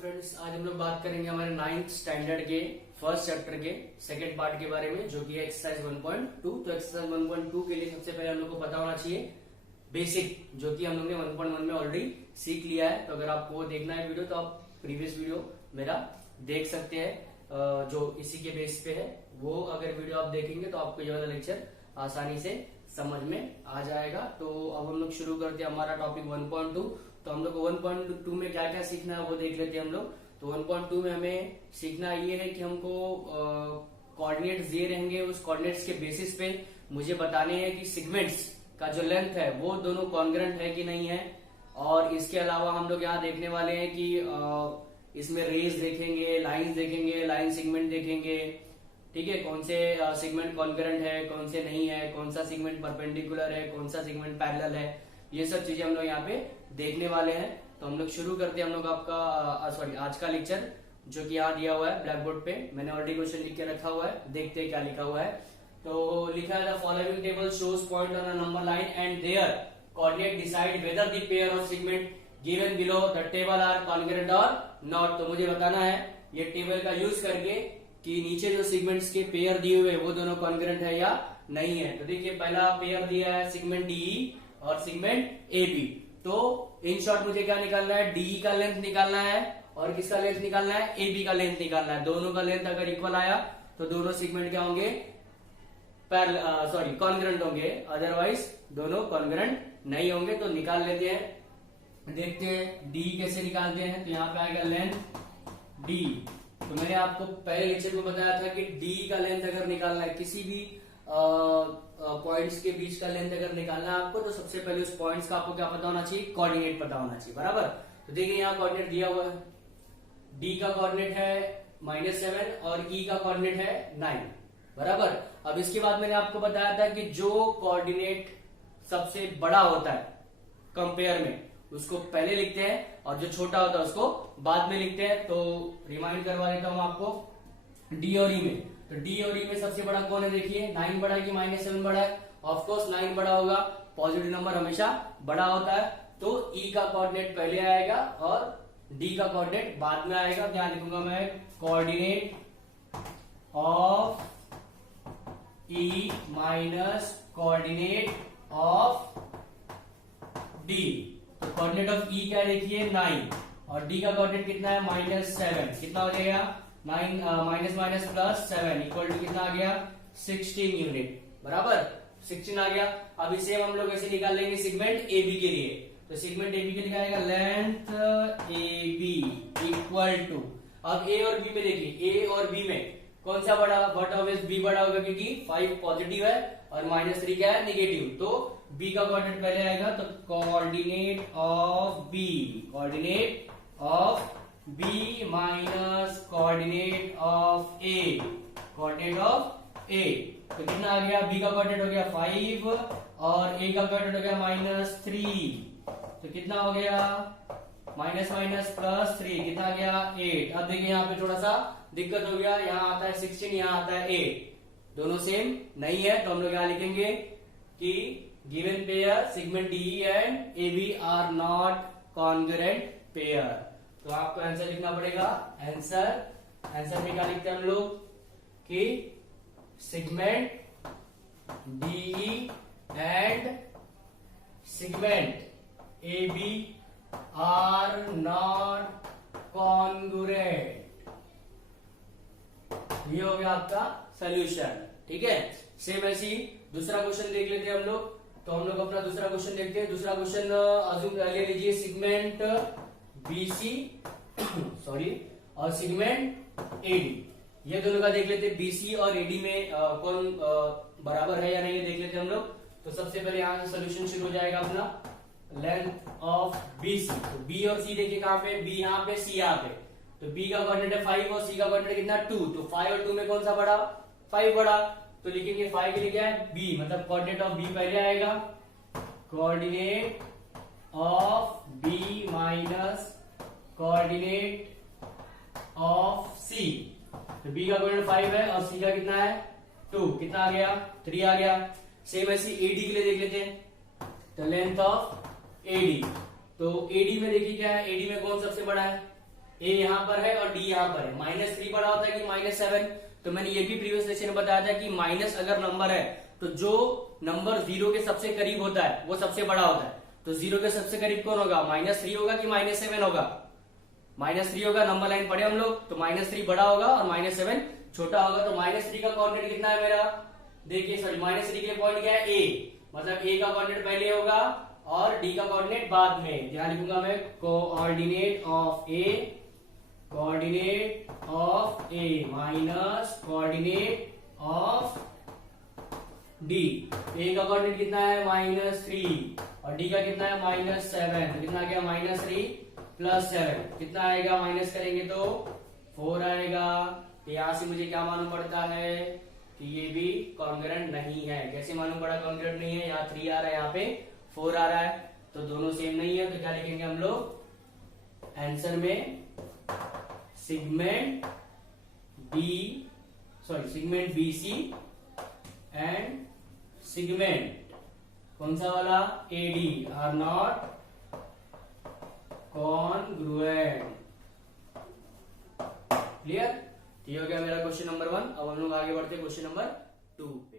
Friends, आज हम लोग बात करेंगे हमारे 9th स्टैंडर्ड के फर्स्ट चैप्टर के सेकंड पार्ट के बारे में, जो कि है एक्सरसाइज 1.2। तो एक्सरसाइज 1.2 के लिए सबसे पहले हम लोग को पता होना चाहिए बेसिक, जो कि हम लोग ने 1.1 में ऑलरेडी सीख लिया है। तो अगर आपको वो देखना है वीडियो, तो आप प्रीवियस वीडियो मेरा देख सकते हैं जो इसी के बेस पे है। वो अगर वीडियो आप देखेंगे तो आपको ये वाला लेक्चर आसानी से समझ में आ जाएगा। तो अब हम लोग शुरू करते हैं हमारा टॉपिक 1.2। तो हम लोग 1.2 में क्या क्या सीखना है वो देख लेते हैं हम लोग। तो 1.2 में हमें सीखना ये है कि हमको कोऑर्डिनेट्स दिए रहेंगे, उस कोऑर्डिनेट्स के बेसिस पे मुझे बताने हैं कि सेगमेंट्स का जो लेंथ है वो दोनों कॉन्ग्रुएंट है कि नहीं है। और इसके अलावा हम लोग यहाँ देखने वाले हैं कि इसमें रेज देखेंगे, लाइंस देखेंगे, लाइन सेगमेंट देखेंगे, ठीक है, कौन से सेगमेंट कॉन्करेंट है, कौन से नहीं है, कौन सा सेगमेंट परपेंडिकुलर है, कौन सा सेगमेंट पैरेलल है। ये सब चीजें हम लोग यहाँ पे देखने वाले हैं। तो हम लोग शुरू करते हैं हम लोग आपका आज का लेक्चर, जो कि यहाँ दिया हुआ है ब्लैक बोर्ड पे। मैंने ऑलरेडी क्वेश्चन लिख के रखा हुआ है, देखते हैं क्या लिखा हुआ है। तो लिखा है the following table shows point on a number line and their coordinate decide whether the pair of segment given below the table are concurrent or not. तो मुझे बताना है ये टेबल का यूज करके कि नीचे जो सेगमेंट्स के पेयर दिए हुए वो दोनों कॉन्करेंट है या नहीं है। तो देखिए पहला पेयर दिया है सेगमेंट डीई और सेगमेंट एबी। तो इन शॉर्ट मुझे क्या निकालना है, डीई का लेंथ निकालना है और किसका लेंथ निकालना है, एबी का लेंथ निकालना है। दोनों का लेंथ अगर इक्वल आया तो दोनों सेगमेंट क्या होंगे, कॉन्ग्रुएंट होंगे, अदरवाइज दोनों कॉन्ग्रुएंट नहीं होंगे। तो निकाल लेते हैं, देखते हैं डी कैसे निकालते हैं। तो यहाँ पे आएगा लेंथ डी। तो मैंने आपको पहले लेक्चर में बताया था कि डी का लेंथ अगर निकालना है, किसी भी पॉइंट्स के बीच का लेंथ अगर निकालना है आपको, तो सबसे पहले उस पॉइंट्स का आपको क्या पता होना चाहिए, कोऑर्डिनेट पता होना चाहिए, बराबर। तो देखिए यहाँ कोऑर्डिनेट दिया हुआ है, डी का कोऑर्डिनेट है -7 और ई का कोऑर्डिनेट है 9, बराबर। अब इसके बाद मैंने आपको बताया था कि जो कोऑर्डिनेट सबसे बड़ा होता है कंपेयर में, उसको पहले लिखते हैं और जो छोटा होता है उसको बाद में लिखते हैं। तो रिमाइंड करवा देता हूं आपको डी और ई में। तो डी और ई में सबसे बड़ा कौन है, देखिए 9 बड़ा है कि -7 बड़ा है, ऑफकोर्स 9 बड़ा होगा, पॉजिटिव नंबर हमेशा बड़ा होता है। तो ई का कोऑर्डिनेट पहले आएगा और डी का कोऑर्डिनेट बाद में आएगा। क्या लिखूंगा मैं, coordinate of E minus coordinate of D. तो कोऑर्डिनेट ऑफ ई क्या देखिए 9 और डी का कोऑर्डिनेट कितना है -7। कितना हो जाएगा, 9 minus minus plus 7 equal to कितना आ गया 16 यूनिट, बराबर 16 आ गया। अब इसे हम लोग ऐसे निकाल लेंगे सेगमेंट एबी के लिए। तो सेगमेंट एबी के लिए क्या आएगा, लेंथ एबी इक्वल टू, अब ए और बी में देखिए, ए और बी में कौन सा बड़ा, बट ऑब्वियस बी बड़ा होगा क्योंकि 5 पॉजिटिव है और -3 क्या है, नेगेटिव। तो बी का कोऑर्डिनेट पहले आएगा। तो coordinate of B, coordinate of B minus coordinate of A, coordinate of A. तो कितना आ गया, बी का कोऑर्डिनेट हो गया 5 और ए का कोऑर्डिनेट हो गया -3। तो कितना हो गया, माइनस माइनस प्लस 3, कितना आ गया 8। अब देखिए यहाँ पे थोड़ा सा दिक्कत हो गया, यहाँ आता है 16, यहाँ आता है 8, दोनों सेम नहीं है। तो हम लोग यहाँ लिखेंगे कि given pair segment D and AB are not congruent pair. तो आपको आंसर लिखना पड़ेगा, आंसर में क्या लिखते हैं हम लोग कि segment D and segment AB are not congruent. ये हो गया आपका सोल्यूशन, ठीक है। सेम ऐसी दूसरा क्वेश्चन देख लेते हैं हम लोग। तो हम लोग अपना दूसरा क्वेश्चन देखते हैं। दूसरा क्वेश्चन अज्यूम ले लीजिए सेगमेंट बीसी सॉरी और सेगमेंट एडी, ये दोनों का देख लेते हैं। बीसी और एडी में कौन बराबर है या नहीं देख लेते हैं हम लोग। तो सबसे पहले यहाँ से सोल्यूशन शुरू हो जाएगा अपना, लेंथ ऑफ बीसी। तो बी और सी देखिए कहां पे, बी यहाँ पे, सी यहाँ पे। तो बी का कोऑर्डिनेट है 5 और सी का कोऑर्डिनेट कितना 2। तो 5 और 2 में कौन सा बड़ा, 5 बड़ा। तो लिखेंगे 5 के लिए क्या है, बी, मतलब कोऑर्डिनेट ऑफ बी पहले आएगा, coordinate of B minus coordinate of C. तो बी का कोऑर्डिनेट 5 है और सी का कितना है 2, कितना आ गया 3 आ गया। सेम ऐसी एडी के लिए देख लेते हैं। तो लेंथ ऑफ एडी, तो एडी में देखिए क्या है, एडी में कौन सबसे बड़ा है, ए यहाँ पर है और डी यहाँ पर है, -3 बड़ा होता है कि -7? तो मैंने ये भी प्रीवियस लेक्चर में बताया था कि माइनस अगर नंबर है तो जो नंबर 0 के सबसे करीब होता है वो सबसे बड़ा होता है। तो 0 के सबसे करीब कौन होगा? -3 होगा कि -7 होगा? -3 होगा। नंबर लाइन पढ़े हम लोग, तो -3 बड़ा होगा और -7 छोटा होगा। तो -3 का कोऑर्डिनेट कितना है मेरा? देखिए सॉरी, -3 के लिए पॉइंट क्या है? ए, मतलब ए का कोऑर्डिनेट पहले होगा और डी का कोऑर्डिनेट बाद में। यहां लिखूंगा मैं coordinate of A, coordinate of A minus coordinate of D. A का कोऑर्डिनेट कितना है? -3 और डी का कितना है? -7। तो कितना आ गया? -3 + 7 कितना आएगा? माइनस करेंगे तो 4 आएगा। तो यहां से मुझे क्या मालूम पड़ता है कि ये भी कॉन्ग्रुएंट नहीं है। कैसे मालूम पड़ा कॉन्ग्रुएंट नहीं है? यहाँ 3 आ रहा है, यहाँ पे 4 आ रहा है, तो दोनों सेम नहीं है। तो क्या लिखेंगे हम लोग आंसर में? सेगमेंट BC एंड सेगमेंट कौन सा वाला? AD are not congruent. Clear? ये हो गया मेरा क्वेश्चन नंबर 1। अब हम लोग आगे बढ़ते हैं क्वेश्चन नंबर 2 पे।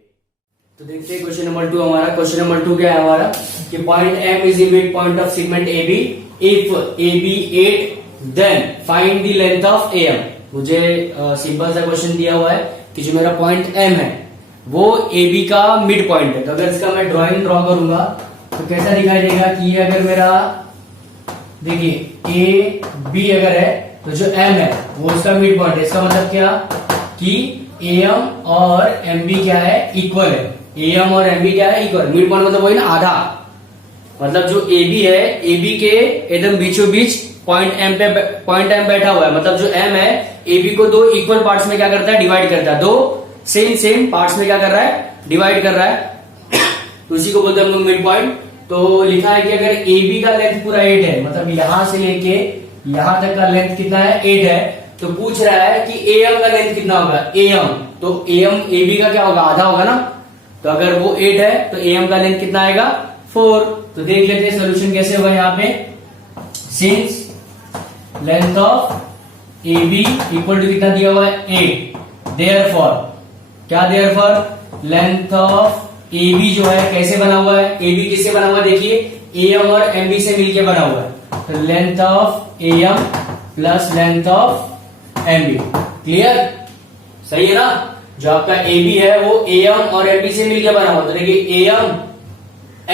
तो देखते हैं क्वेश्चन नंबर 2 हमारा। क्वेश्चन नंबर 2 क्या है हमारा कि point M is the mid point of segment AB if AB 8 then find the length of AM। मुझे सिंपल सा क्वेश्चन दिया हुआ है कि जो मेरा पॉइंट M है वो AB का मिड पॉइंट है। तो अगर इसका मैं ड्रॉ करूंगा तो कैसा दिखाई देगा कि ये अगर मेरा देखिए AB अगर है तो जो M है वो उसका मिड पॉइंट है। इसका मतलब क्या कि AM और MB क्या है? इक्वल है। AM और MB क्या है? इक्वल। मिड पॉइंट मतलब वही ना, आधा। मतलब जो AB है, AB के एकदम बीचों बीच पॉइंट M बैठा हुआ है। मतलब जो M है AB को 2 इक्वल पार्ट्स में क्या करता है? डिवाइड करता है। 2 सेम पार्ट्स में क्या कर रहा है? डिवाइड कर रहा है। तो उसी को बोलते हैं हम लोग मिड पॉइंट। तो लिखा है कि अगर AB का लेंथ पूरा 8 है, मतलब यहां से लेके यहां तक का लेंथ कितना है? 8 है। तो पूछ रहा है कि AM का लेंथ कितना होगा? AM, तो AM AB का क्या होगा? आधा होगा ना। तो अगर वो 8 है तो AM का लेंथ कितना आएगा? 4। तो देख लेते हैं सोल्यूशन कैसे होगा यहाँ पे। Since length of AB equal to कितना दिया हुआ है? 8, देयरफॉर क्या? देयरफॉर लेंथ ऑफ AB जो है कैसे बना हुआ है? AB किससे बना हुआ है? देखिए AM और MB से मिलके बना हुआ है। तो length of AM plus length of MB। Clear? सही है ना? जो आपका AB है वो AM और MB से मिलके बना हुआ। तो देखिए AM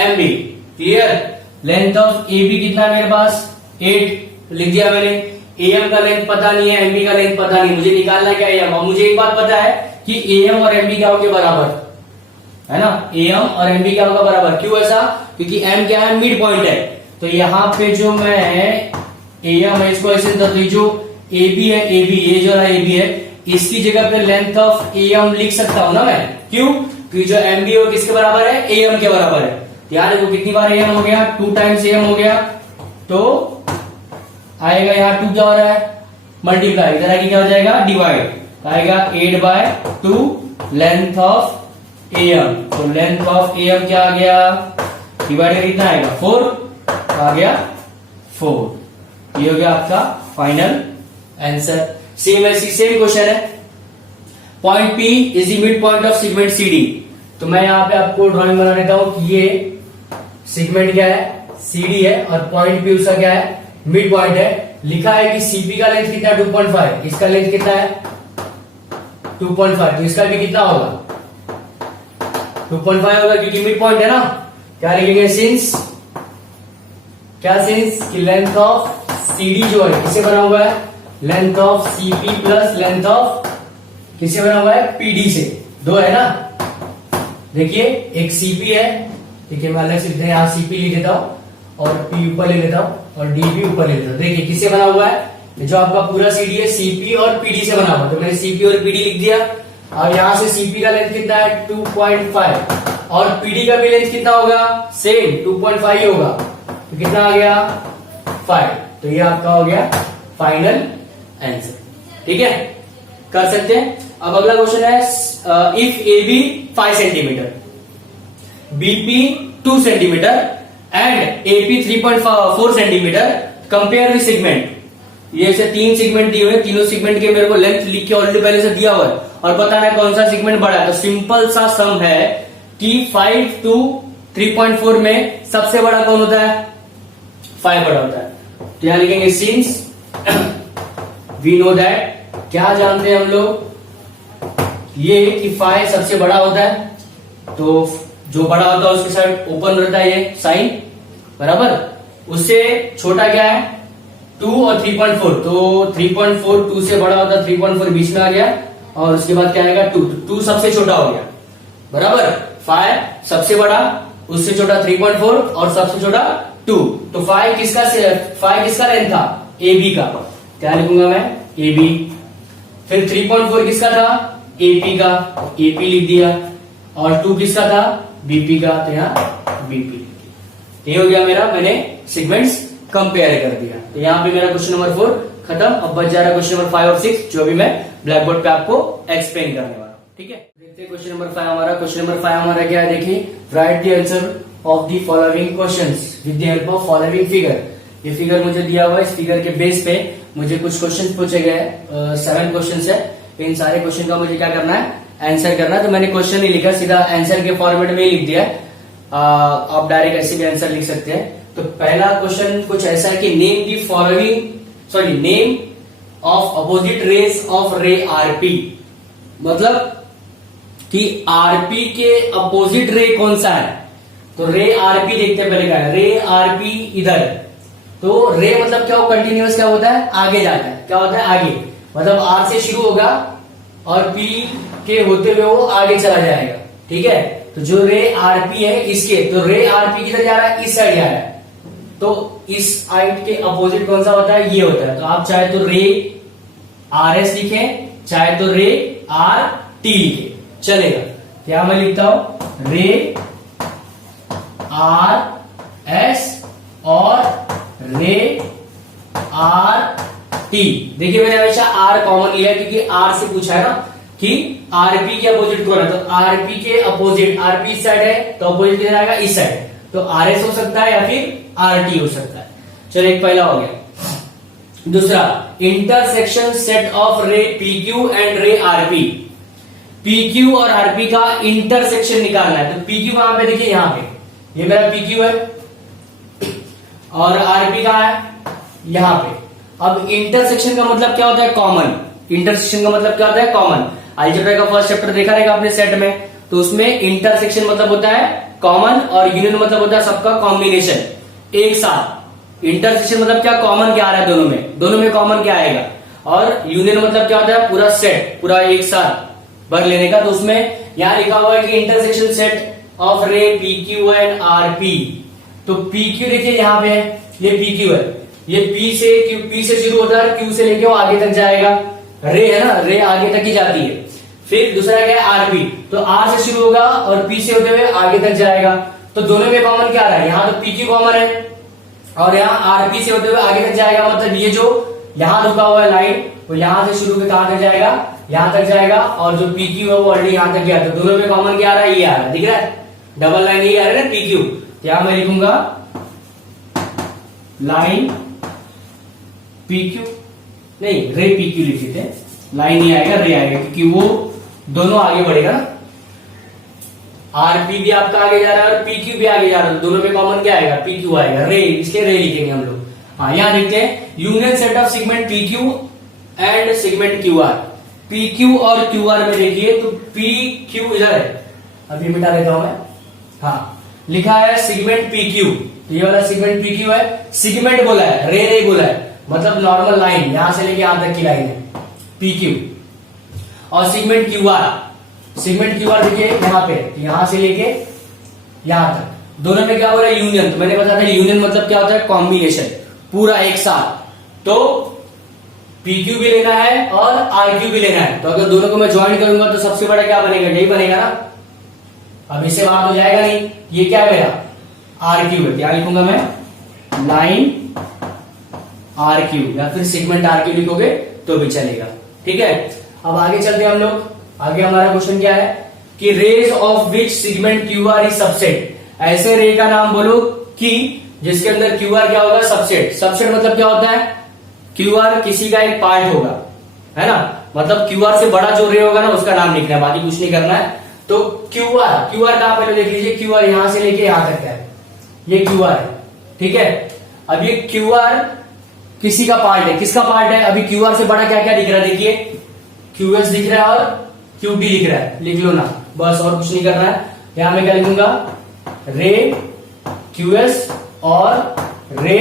MB। Clear? Length of AB कितना है मेरे पास? 8 लिख दिया मैंने। AM का लेंथ पता नहीं है, MB का लेंथ पता नहीं, मुझे निकालना क्या है? और मुझे एक बात पता है कि AM और MB क्या होगा? बराबर है ना। AM और MB क्या होगा? बराबर। क्यों ऐसा? क्योंकि M क्या है? मिड पॉइंट है। तो यहाँ पे जो मैं AM है इसको ऐसे, तो जो AB है, AB ये जो है AB है, इसकी जगह पे लेंथ ऑफ AM लिख सकता हूं ना मैं। क्यों? क्योंकि जो MB हो किसके बराबर है? AM के बराबर है। यार देखो कितनी बार AM हो गया? 2 टाइम्स AM हो गया। तो आएगा यहाँ 2 क्या हो रहा है? मल्टीप्लाई। इधर आगे क्या हो जाएगा? डिवाइड। आएगा 8/2 लेंथ ऑफ AM। तो लेंथ ऑफ AM क्या आ गया? डिवाइड कितना आएगा? 4 आ गया 4। ये हो गया आपका फाइनल आंसर। सेम क्वेश्चन है। Point P is the mid point of segment CD। तो मैं यहाँ पे आपको ड्राइंग बना देता हूं कि ये सेगमेंट क्या है? CD है और पॉइंट P उसका क्या है? मिड पॉइंट है। लिखा है कि CP का लेंथ कितना है? 2.5। इसका लेंथ कितना है? 2.5। तो इसका भी कितना होगा? 2.5 होगा क्योंकि मिड पॉइंट है ना। क्या लिखेंगे? सिंस कि लेंथ ऑफ CD जो है किससे बना हुआ है? Length of CP plus length of किससे बना हुआ है? PD से। 2 है ना। देखिए एक CP है, देखिए मैं अलग से लिखते हैं, यहाँ CP लिख देता हूं और P ऊपर ले लेता हूं और D भी ऊपर ले लेता हूं। देखिए किससे बना हुआ है? जो आपका पूरा CD है CP और PD से बना हुआ। तो मैंने CP और PD लिख दिया। और यहां से CP का लेंथ कितना है? 2.5 और PD का भी लेंथ कितना होगा? सेम 2.5 ही होगा। तो कितना आ गया? 5। तो ये आपका हो गया फाइनल आंसर। ठीक है, कर सकते हैं। अब अगला क्वेश्चन है if AB 5 centimetre, BP 2 centimetre and AP 3.4 centimetre, compare the segment. ये ऐसे 3 सेगमेंट दिए हुए, तीनों सेगमेंट के मेरे को लेंथ लिख के ऑलरेडी पहले से दिया हुआ है और बताना है कौन सा सेगमेंट बड़ा है। तो सिंपल सा सम है कि 5 to 3.4 में सबसे बड़ा कौन होता है? 5 बड़ा होता है। तो यहां लिखेंगे सिंस वी नो दैट, क्या जानते हैं हम लोग, ये कि 5 सबसे बड़ा होता है, तो जो बड़ा होता है उसके साइड ओपन रहता है ये साइन, बराबर। उससे छोटा क्या है? 2 और 3.4, तो 3.4 2 से बड़ा होता है, 3.4 बीच में आ गया और उसके बाद क्या आएगा? 2 सबसे छोटा हो गया, बराबर। 5 सबसे बड़ा, उससे छोटा 3.4 और सबसे छोटा 2। तो 5 किसका लेंथ था? AB का, क्या लिखूंगा मैं? AB। फिर 3.4 किसका था? AP का, AP लिख दिया। और 2 किसका था? BP का, तो यहाँ BP लिख दिया। ये हो गया मेरा, मैंने सेगमेंट्स कंपेयर कर दिया। तो यहाँ पे मेरा क्वेश्चन नंबर 4 खत्म। अब बच जा रहा है क्वेश्चन नंबर 5 और 6, जो भी मैं ब्लैक बोर्ड पे आपको एक्सप्लेन करने वाला हूँ। ठीक है, देखते हैं क्वेश्चन नंबर 5 हमारा। क्वेश्चन नंबर 5 हमारा क्या है? देखिए, right the answer of the following questions with the help of following figure. ये फिगर मुझे दिया हुआ है, इस फिगर के बेस पे मुझे कुछ क्वेश्चन पूछे गए। 7 क्वेश्चन है। इन सारे क्वेश्चन का मुझे क्या करना है? आंसर करना है। तो मैंने क्वेश्चन नहीं लिखा, सीधा आंसर के फॉर्मेट में ही लिख दिया। आप डायरेक्ट ऐसे भी आंसर लिख सकते हैं। तो पहला क्वेश्चन कुछ ऐसा है कि name the following, name of opposite rays of ray RP. मतलब कि आरपी के अपोजिट रे कौन सा है? तो रे आरपी देखते हैं पहले क्या है। रे आरपी इधर, तो रे मतलब क्या हो? कंटिन्यूअस क्या होता है? आगे जाता है। क्या होता है? आगे, मतलब आर से शुरू होगा और पी के होते हुए वो आगे चला जाएगा। ठीक है, तो जो रे आरपी है इसके, तो रे आरपी किधर जा रहा है? इस साइड जा रहा है। तो इस साइड के अपोजिट कौन सा होता है? ये होता है। तो आप चाहे तो रे आर एस लिखें, चाहे तो रे आर टी लिखें, चलेगा। क्या मैं लिखता हूं? रे आर एस और रे आर टी। देखिए मैंने हमेशा आर कॉमन लिया क्योंकि आर से पूछा है ना कि आरपी के अपोजिट कौन है। तो आरपी के अपोजिट, आरपी इस साइड है तो अपोजिट किधर आएगा? इस साइड। तो आर एस हो सकता है या फिर आर टी हो सकता है। चलो, एक पहला हो गया। दूसरा, इंटरसेक्शन सेट ऑफ रे पी क्यू एंड रे आरपी। पी क्यू और आरपी का इंटरसेक्शन निकालना है। तो पी क्यू कहां पे? देखिए यहां पे, ये मेरा पी क्यू है और आरपी कहां है? यहां पे। अब इंटरसेक्शन का मतलब क्या होता है? कॉमन। इंटरसेक्शन का मतलब क्या होता है? कॉमन। अलजेब्रा का फर्स्ट चैप्टर देखा रहेगा आपने सेट में, तो उसमें इंटरसेक्शन मतलब होता है कॉमन और यूनियन मतलब होता है सबका कॉम्बिनेशन एक साथ। इंटरसेक्शन मतलब क्या? कॉमन क्या आ रहा है दोनों में कॉमन क्या आएगा। और यूनियन मतलब क्या होता है? पूरा सेट, पूरा एक साथ भर लेने का। तो उसमें यहां लिखा हुआ है कि इंटरसेक्शन सेट ऑफ रे P Q and R P. तो पी क्यू देखिए यहां पे है, ये पी क्यू है, ये पी से शुरू होता है, क्यू से लेके वो आगे तक जाएगा। रे है ना, रे आगे तक ही जाती है। फिर दूसरा क्या है? आरपी, तो आर से शुरू होगा और पी से होते हुए आगे तक जाएगा। तो दोनों में कॉमन क्या आ रहा है? यहाँ तो पी क्यू कॉमन है और यहाँ आरपी से होते हुए आगे तक जाएगा। मतलब ये जो यहाँ रुका हुआ है लाइन, वो यहां से शुरू होकर कहां तक जाएगा? यहां तक जाएगा। और जो पी क्यू है वो ऑलरेडी यहां तक गया। तो दोनों में कॉमन क्या आ रहा है? ये आ रहा है, दिख रहा है? डबल लाइन ये आ रहा है ना, पी क्यू। यहां मैं लिखूंगा लाइन पी क्यू, नहीं रे पी क्यू लिख देते हैं। लाइन नहीं आएगा, रे आएगा, क्योंकि वो दोनों आगे बढ़ेगा ना। आरपी भी आपका आगे जा रहा है और पी क्यू भी आगे जा रहा है। दोनों में कॉमन क्या आएगा? पी क्यू आएगा, रे, इसलिए रे लिखेंगे हम लोग। हाँ, यहां देखते हैं union set of segment P Q and segment Q are. P Q और क्यू आर में देखिए तो पी क्यू इधर है, अभी मिटा देता हूं मैं। हाँ, लिखा है सेगमेंट पी क्यू, ये वाला सेगमेंट पी क्यू है। सेगमेंट बोला है, रे बोला है, मतलब नॉर्मल लाइन यहां से लेके यहां तक की लाइन है पी क्यू। और सेगमेंट क्यू आर देखिए यहां पे, यहां से लेके यहां तक। दोनों में क्या हो रहा है? यूनियन। तो मैंने बताया था यूनियन मतलब क्या होता है? कॉम्बिनेशन, पूरा एक साथ। तो पी क्यू भी लेना है और आर क्यू भी लेना है। तो अगर दोनों को मैं ज्वाइन करूंगा तो सबसे बड़ा क्या बनेगा? यही बनेगा ना। अब इससे बाहर हो जाएगा नहीं। ये क्या है मेरा? आर क्यू है। क्या लिखूंगा मैं? लाइन आर क्यू, या फिर सेगमेंट आर क्यू लिखोगे तो भी चलेगा। ठीक है, अब आगे चलते हैं हम लोग। आगे हमारा क्वेश्चन क्या है कि rays of which segment Q R is subset. ऐसे रे का नाम बोलो कि जिसके अंदर क्यू आर क्या होगा? सबसेट। सबसेट मतलब क्या होता है? क्यू आर किसी का एक पार्ट होगा, है ना, मतलब क्यू आर से बड़ा जो रे होगा ना उसका नाम लिखना है, बाकी कुछ नहीं करना है। तो क्यू आर का पहले देख लीजिए, क्यू आर यहां से लेके यहां तक है, ये क्यू आर है, ठीक है। अब ये क्यू आर किसी का पार्ट है, किसका पार्ट है, अभी क्यू आर से बड़ा क्या क्या दिख रहा है, देखिए क्यू एस दिख रहा है और क्यू टी दिख रहा है, लिख लो ना बस, और कुछ नहीं करना है। यहां मैं क्या लिखूंगा, रे क्यू एस और रे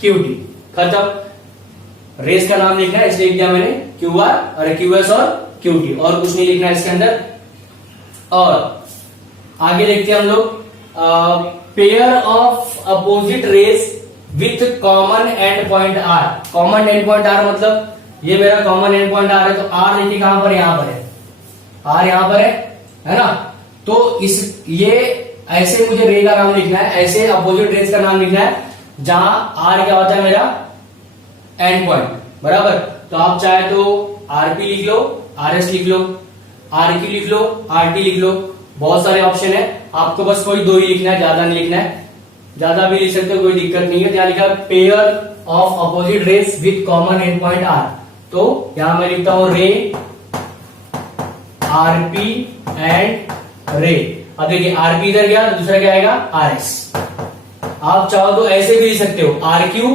क्यू टी, खत्म। रेस का नाम लिखना है इसलिए लिख दिया मैंने क्यू आर और क्यू एस और क्यू टी, और कुछ नहीं लिखना है इसके अंदर। और आगे देखते हैं हम लोग, pair of opposite rays with common end point R. Common end point R मतलब ये मेरा कॉमन एंड पॉइंट आर है, तो आर देखिए कहां पर, यहां पर है, आर यहां पर है ना। तो इस ये ऐसे मुझे रे का नाम लिखना है, ऐसे अपोजिट रेस का नाम लिखना है जहां आर क्या होता है मेरा एंड पॉइंट, बराबर। तो आप चाहे तो आरपी लिख लो, आरएस लिख लो, आरक्यू लिख लो, आरटी लिख लो, बहुत सारे ऑप्शन है, आपको बस कोई दो ही लिखना है, ज्यादा नहीं लिखना है, ज्यादा भी लिख सकते हो कोई दिक्कत नहीं है। यहाँ लिखा pair of opposite rays with common end point R, तो यहां मैं लिखता हूं रे आरपी एंड रे। अब देखिए आरपी इधर गया तो दूसरा क्या आएगा, आरएस। आप चाहो तो ऐसे भी लिख सकते हो, आरक्यू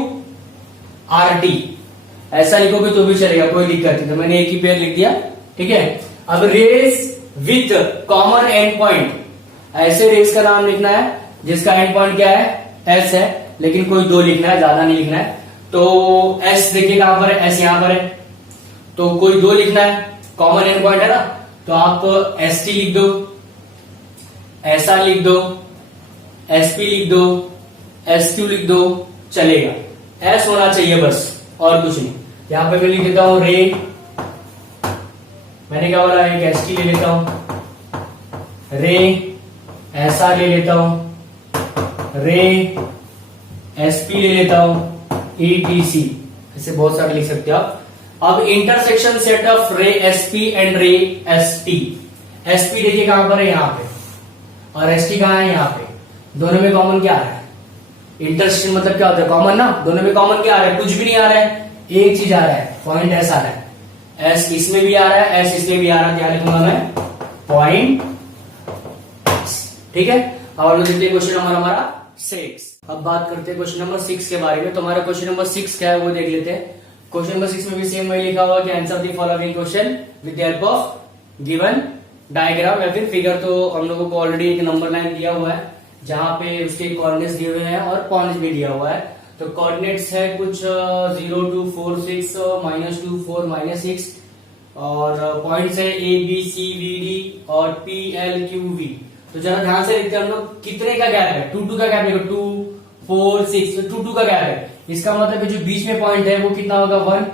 आरटी, ऐसा लिखोगे तो भी चलेगा, कोई दिक्कत नहीं। तो मैंने एक ही पेयर लिख दिया, ठीक है। अब rays with common end point, ऐसे रेस का नाम लिखना है जिसका एंड पॉइंट क्या है, एस है, लेकिन कोई दो लिखना है, ज्यादा नहीं लिखना है। तो एस देखिए कहां पर है, एस यहां पर है, तो कोई दो लिखना है, कॉमन एंड पॉइंट है ना, तो आप एस टी लिख दो, एस आर लिख दो, एस पी लिख दो, एस क्यू लिख दो, चलेगा, एस होना चाहिए बस, और कुछ नहीं। यहां पे मैं लिख देता हूं रे, मैंने क्या बोला, एक एस टी ले लेता हूं, रे एस आर ले लेता हूं, रे एस पी ले लेता हूं, ETC, ऐसे बहुत सारे लिख सकते हो आप। अब इंटरसेक्शन सेट ऑफ रे एस पी एंड रे एस टी। एस पी देखिए कहां पर है, यहां पे, और एस टी कहां है, यहां पे, दोनों में कॉमन क्या आ रहा है, इंटरसेक्शन मतलब क्या होता है, कॉमन ना, दोनों में कॉमन क्या आ रहा है, कुछ भी नहीं आ रहा है, एक चीज आ रहा है, पॉइंट एस आ रहा है, एस इसमें भी आ रहा है, एस इसमें भी आ रहा है, क्या लिखूंगा मैं, पॉइंट, ठीक है। और देखते हैं क्वेश्चन नंबर हमारा 6। अब बात करते हैं क्वेश्चन नंबर 6 के बारे में। तो हमारा क्वेश्चन नंबर 6 क्या है वो देख लेते हैं। क्वेश्चन नंबर 6 में भी सेम वही लिखा हुआ कि answer the following question with the help of given diagram या फिर फिगर। तो हम लोगों को ऑलरेडी एक नंबर लाइन दिया हुआ है जहां पे उसके कोऑर्डिनेट्स दिए हुए हैं और पॉइंट्स भी दिया हुआ है। तो कोऑर्डिनेट्स है कुछ 0 2 4 6 -2 4 -6 और पॉइंट्स है A B C V D और P L Q V। तो जरा ध्यान से देखते हैं हम लोग, कितने का गैप है, 2 2 का गैप है, 2 4 6, तो 2 2 का गैप है। इसका मतलब जो बीच में पॉइंट है वो कितना होगा, 1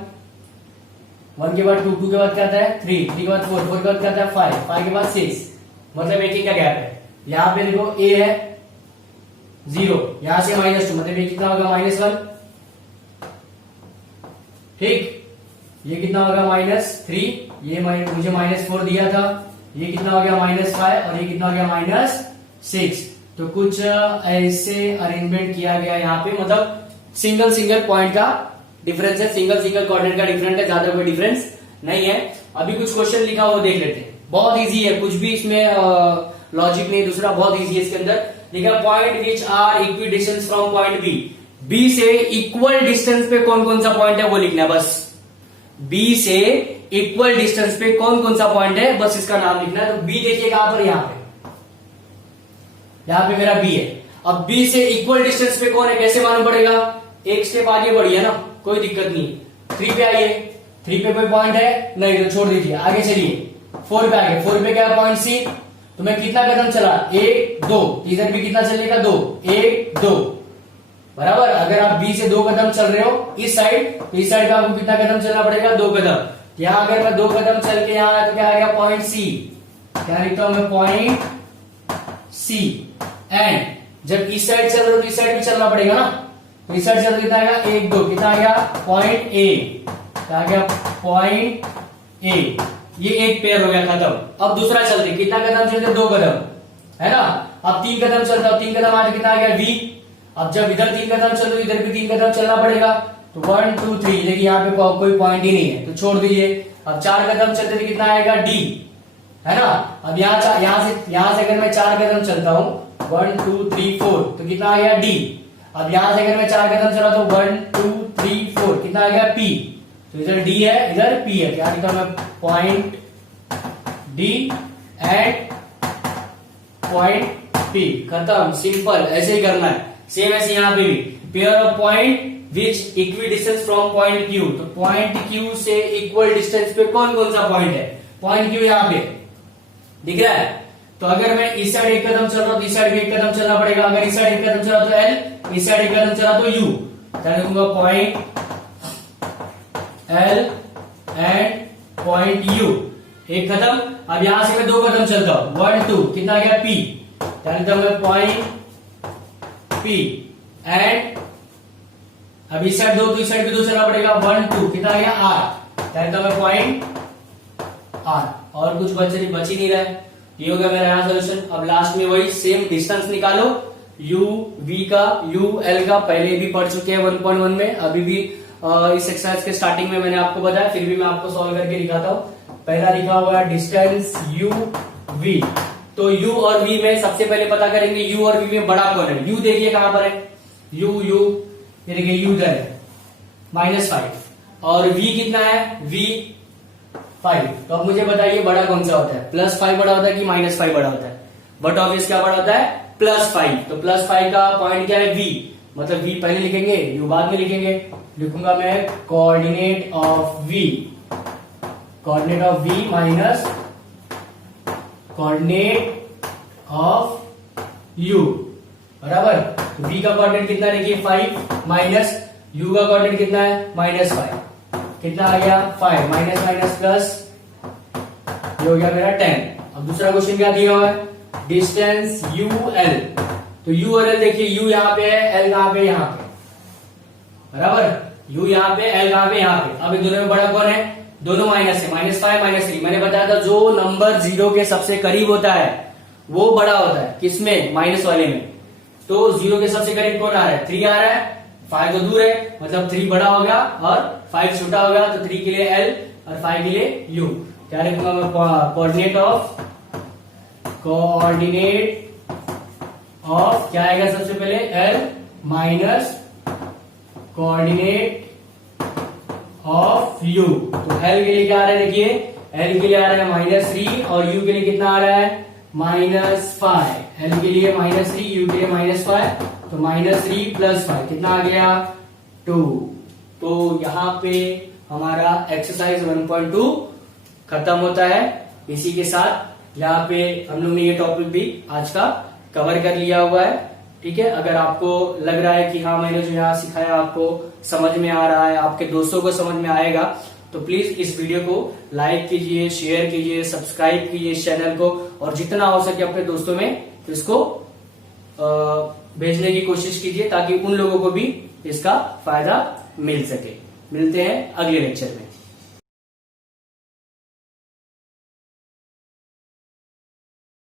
1 के बाद 2 2 के बाद क्या आता है 3 3 के बाद 4 4 के बाद क्या आता है 5 5 के बाद 6, मतलब एक का गैप है। यहाँ पे देखो A है 0, यहां से -2, मतलब ये कितना होगा -1, ठीक। ये कितना होगा -3, ये मुझे -4 दिया था, ये कितना हो गया -5 और ये कितना हो गया -6। तो कुछ ऐसे अरेंजमेंट किया गया यहाँ पे, मतलब सिंगल पॉइंट का डिफरेंस है, सिंगल कोऑर्डिनेट का डिफरेंस है, ज्यादा कोई डिफरेंस नहीं है। अभी कुछ क्वेश्चन लिखा हुआ देख लेते हैं, बहुत इजी है, कुछ भी इसमें लॉजिक नहीं, दूसरा बहुत इजी है। इसके अंदर लिखा point which are equidistance from point B, B से इक्वल डिस्टेंस पे कौन कौन सा पॉइंट है वो लिखना है बस। बी से इक्वल डिस्टेंस पे कौन कौन सा पॉइंट है बस इसका नाम लिखना है। तो बी देखिए कहां पर, यहां पे मेरा बी है। अब बी से इक्वल डिस्टेंस पे कौन है, कैसे मालूम पड़ेगा, एक स्टेप आगे बढ़िए ना, कोई दिक्कत नहीं। 3 पे आइए, 3 पे कोई पॉइंट है नहीं तो छोड़ दीजिए, आगे चलिए 4 पे आगे, 4 पे क्या है पॉइंट सी। तो मैं कितना कदम चला, 1 2, इधर भी कितना चलेगा 2 1 2, बराबर। अगर आप बी से 2 कदम चल रहे हो इस साइड, तो इस साइड का आपको कितना कदम चलना पड़ेगा, 2 कदम। यहां अगर मैं 2 कदम चल के यहां आया तो क्या आएगा, पॉइंट सी, क्या लिखता हूं मैं, पॉइंट सी। एंड जब इस साइड चल रहे हो तो इस साइड भी चलना पड़ेगा ना, तो इस साइड चल कितना आएगा 1 2, कितना आ गया पॉइंट ए, क्या आ गया पॉइंट ए। ये एक पेयर हो गया, खत्म। अब दूसरा चलते, कितना कदम चलते, 2 कदम है ना। अब 3 कदम चलता हूं, 3 कदम आगे कितना आ गया वी। अब जब इधर 3 कदम चलो इधर भी 3 कदम चलना पड़ेगा, तो 1 2 3, देखिए यहाँ पे कोई पॉइंट ही नहीं है तो छोड़ दीजिए। अब 4 कदम चलते थे कितना आएगा डी, है ना। अब यहाँ से अगर मैं 4 कदम चलता हूँ 1 2 3 4 तो कितना आ गया डी। अब यहां से अगर मैं 4 कदम चला तो 1 2 3 4 कितना आ गया पी। तो इधर डी है इधर पी है, क्या लिखा मैं point D and point P, खत्म, सिंपल। ऐसे ही करना है, सेम ऐसे यहाँ पे भी pair of point which equi distance from point Q. तो पॉइंट क्यू से इक्वल डिस्टेंस पे कौन कौन सा पॉइंट है, पॉइंट क्यू यहाँ पे दिख रहा है। तो अगर मैं इस साइड एक कदम चल रहा हूं तो इस साइड भी एक कदम चलना पड़ेगा। अगर इस साइड एक कदम चला तो एल, इस साइड एक कदम चला तो यू, लिखूंगा point L and point you, एक कदम। अब यहां से मैं 2 कदम चलता हूं 1 2 कितना आ गया पी, मैं पॉइंट पी एंड अब इस साइड 2 तो इस साइड भी 2 चलना पड़ेगा 1 2 कितना आ गया आर, मैं पॉइंट आर। और कुछ बच ही नहीं रहा है, ये हो गया मेरा यहाँ सोल्यूशन। अब लास्ट में वही सेम डिस्टेंस निकालो, यू वी का यू एल का पहले भी पढ़ चुके हैं 1.1 में, अभी भी इस एक्सरसाइज के स्टार्टिंग में मैंने आपको बताया, फिर भी मैं आपको सॉल्व करके दिखाता हूँ। पहला लिखा हुआ है डिस्टेंस यू वी, तो यू और वी में सबसे पहले पता करेंगे यू और वी में बड़ा कौन है। यू देखिए कहां पर है, यू ये देखिए यू इधर है -5 और वी कितना है वी 5। तो अब मुझे बताइए बड़ा कौन सा होता है, +5 बड़ा होता है कि -5 बड़ा होता है। बट ऑब्वियस क्या बड़ा होता है +5, तो +5 का पॉइंट क्या है v, मतलब v पहले लिखेंगे u बाद में लिखेंगे। लिखूंगा मैं coordinate of v minus coordinate of u बराबर। तो v का कोऑर्डिनेट कितना देखिए 5 माइनस u का कोऑर्डिनेट कितना है -5, कितना आ गया 5 माइनस माइनस प्लस, ये हो गया मेरा 10। अब दूसरा क्वेश्चन क्या दिया हुआ है डिस्टेंस यू एल, तो यू और एल देखिए यू यहाँ पे है एल कहाँ पे यहाँ पे, बराबर यू यहाँ पे एल कहाँ पे यहाँ पे। अब इन दोनों में बड़ा कौन है, दोनों माइनस है, -5 -3। मैंने बताया था जो नंबर 0 के सबसे करीब होता है वो बड़ा होता है, किसमें माइनस वाले में। तो 0 के सबसे करीब कौन आ रहा है 3 आ रहा है, 5 तो दूर है, मतलब 3 बड़ा हो गया और 5 छोटा हो गया। तो 3 के लिए एल और 5 के लिए यू। क्या लिखूंगा मैं कोऑर्डिनेट ऑफ क्या आएगा सबसे पहले L minus coordinate of you. तो एल के लिए क्या आ रहा है देखिए, एल के लिए आ रहा है -3 और यू के लिए कितना आ रहा है -5। एल के लिए -3 यू के लिए -5, तो -3 + 5 कितना आ गया 2। तो यहाँ पे हमारा एक्सरसाइज 1.2 खत्म होता है। इसी के साथ यहाँ पे हम लोग ने ये टॉपिक भी आज का कवर कर लिया हुआ है, ठीक है। अगर आपको लग रहा है कि हाँ मैंने जो यहाँ सिखाया आपको समझ में आ रहा है, आपके दोस्तों को समझ में आएगा, तो प्लीज इस वीडियो को लाइक कीजिए, शेयर कीजिए, सब्सक्राइब कीजिए इस चैनल को, और जितना हो सके अपने दोस्तों में इसको भेजने की कोशिश कीजिए ताकि उन लोगों को भी इसका फायदा मिल सके। मिलते हैं अगले लेक्चर में।